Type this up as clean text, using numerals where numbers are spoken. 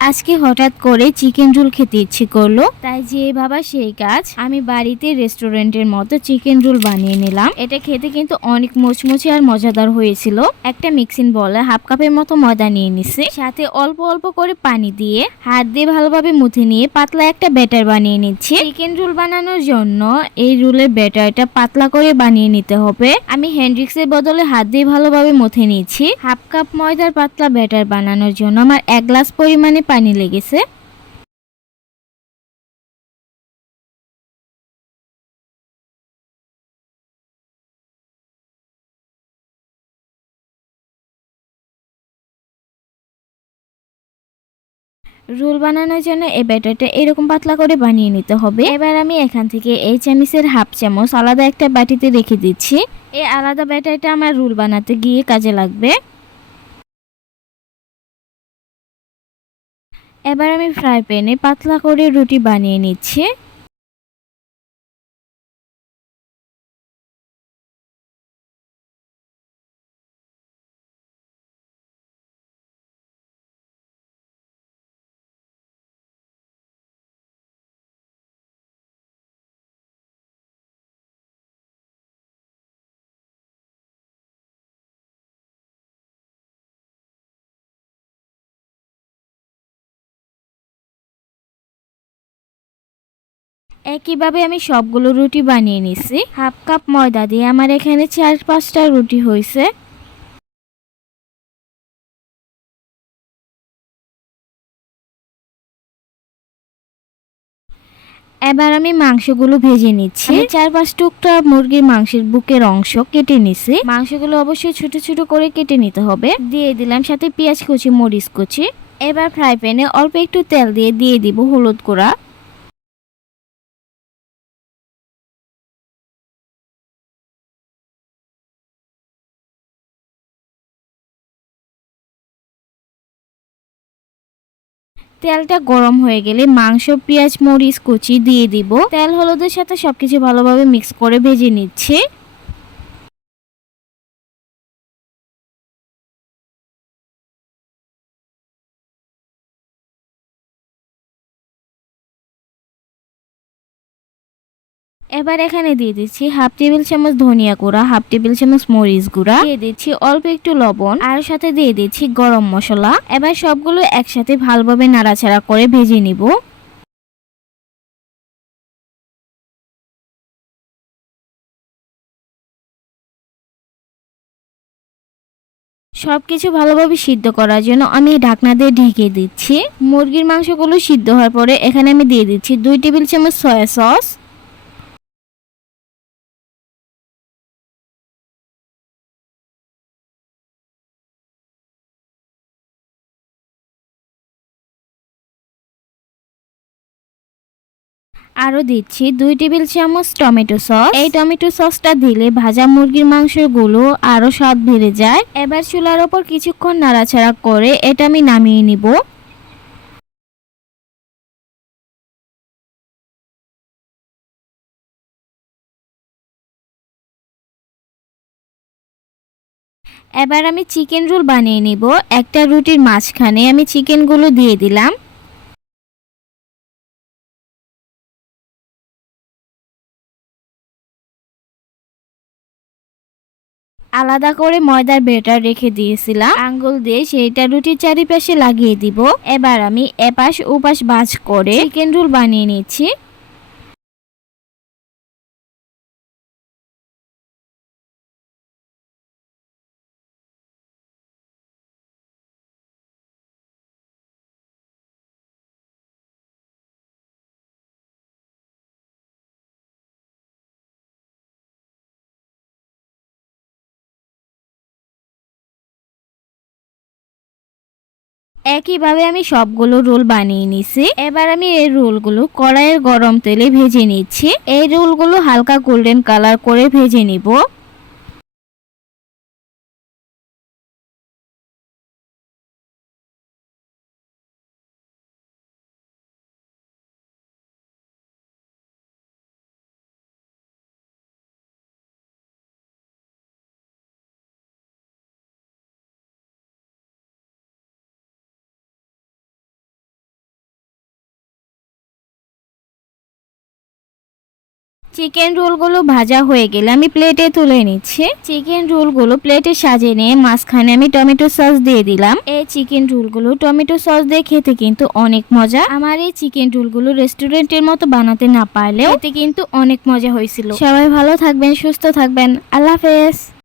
আজকে হঠাৎ করে চিকেন রোল খেতে ইচ্ছে করলো, তাই যে ভাবা সেই কাজ। আমি বাড়িতে রেস্টুরেন্টের মতো চিকেন রোল বানিয়ে নিলাম। এটা খেতে কিন্তু অনেক মুচমুচে আর মজাদার হয়েছিল। একটা মিক্সিং বলে হাফ কাপের মতো ময়দা নিয়ে নিছি, সাথে অল্প অল্প করে পানি দিয়ে হাত দিয়ে ভালোভাবে মুথে নিয়ে পাতলা একটা ব্যাটার বানিয়ে নিচ্ছি। চিকেন রোল বানানোর জন্য এই রোলের ব্যাটারটা পাতলা করে বানিয়ে নিতে হবে। আমি হ্যান্ড্রিক্সের বদলে হাত দিয়ে ভালোভাবে মুথে নিচ্ছি। হাফ কাপ ময়দার পাতলা ব্যাটার বানানোর জন্য আমার 1 গ্লাস পরিমাণে পানি লেগেছে। রোল বানানোর জন্য এই ব্যাটারটা এরকম পাতলা করে বানিয়ে নিতে হবে। এবার আমি এখান থেকে এই চামিচের হাফ চামচ আলাদা একটা বাটিতে রেখে দিচ্ছি। এই আলাদা ব্যাটারটা আমার রোল বানাতে গিয়ে কাজে লাগবে। এবার আমি ফ্রাই প্যানে পাতলা করে রুটি বানিয়ে নিচ্ছি। একইভাবে আমি সবগুলো রুটি বানিয়ে নিছি। হাফ কাপ ময়দা দিয়ে আমার এখানে 4-5টা রুটি হয়েছে। এবার আমি মাংসগুলো ভেজে নিচ্ছি। 4-5 টুকরা মুরগির মাংসের বুকের অংশ কেটে নিছি। মাংসগুলো অবশ্যই ছোট ছোট করে কেটে নিতে হবে। দিয়ে দিলাম সাথে পেঁয়াজ কুচি, মরিচ কুচি। এবার ফ্রাই প্যানে অল্প একটু তেল দিয়ে দিব হলুদ গুঁড়া। তেলটা গরম হয়ে গেলে মাংস, পেঁয়াজ, মরিচ কুচি দিয়ে দিব। তেল হলুদের সাথে সবকিছু ভালোভাবে মিক্স করে ভেজে নিচ্ছি। এবার এখানে দিয়ে দিচ্ছি হাফ টেবিল চামচ ধনিয়া গুঁড়া, হাফ টেবিল চামচ মরিচ গুঁড়া, দিয়ে দিচ্ছি অল্প একটু লবণ, আর সাথে দিয়ে দিচ্ছি গরম মশলা। এবার সবগুলো একসাথে ভালোভাবে নাড়াচাড়া করে ভেজে নিব। সবকিছু ভালোভাবে সিদ্ধ করার জন্য আমি ঢাকনা দিয়ে ঢেকে দিচ্ছি। মুরগির মাংসগুলো সিদ্ধ হওয়ার পরে এখানে আমি দিয়ে দিচ্ছি 2 টেবিল চামচ সয়া সস, আরও দিচ্ছি 2 টেবিল চামচ টমেটো সস। এই টমেটো সসটা দিলে ভাজা মুরগির মাংসগুলো আরও স্বাদ বেড়ে যায়। এবার চুলার ওপর কিছুক্ষণ নাড়াচাড়া করে এটা আমি নামিয়ে নিব। এবার আমি চিকেন রোল বানিয়ে নিব। একটা রুটির মাঝখানে আমি চিকেনগুলো দিয়ে দিলাম। আলাদা করে ময়দার ব্যাটার রেখে দিয়েছিলাম, আঙ্গুল দিয়ে সেইটা রুটির চারিপাশে লাগিয়ে দিব। এবার আমি এপাশ ওপাশ ভাঁজ করে চিকেন রোল বানিয়ে নিচ্ছি। একইভাবে আমি সবগুলো রোল বানিয়ে নিছি। এবার আমি এই রোলগুলো কড়াইয়ের গরম তেলে ভেজে নিচ্ছি। এই রোলগুলো হালকা গোল্ডেন কালার করে ভেজে নিব। চিকেন রোলগুলো ভাজা হয়ে গেলে আমি প্লেটে তুলে নিচ্ছি। চিকেন রোলগুলো প্লেটে সাজিয়ে নিয়ে মাঝখানে আমি টমেটো সস দিয়ে দিলাম। এই চিকেন রোলগুলো টমেটো সস দিয়ে খেতে কিন্তু অনেক মজা। আমার এই চিকেন রোলগুলো রেস্টুরেন্টের মতো বানাতে না পারলেও এতে কিন্তু অনেক মজা হয়েছিল। সবাই ভালো থাকবেন, সুস্থ থাকবেন। আল্লাহ হাফেজ।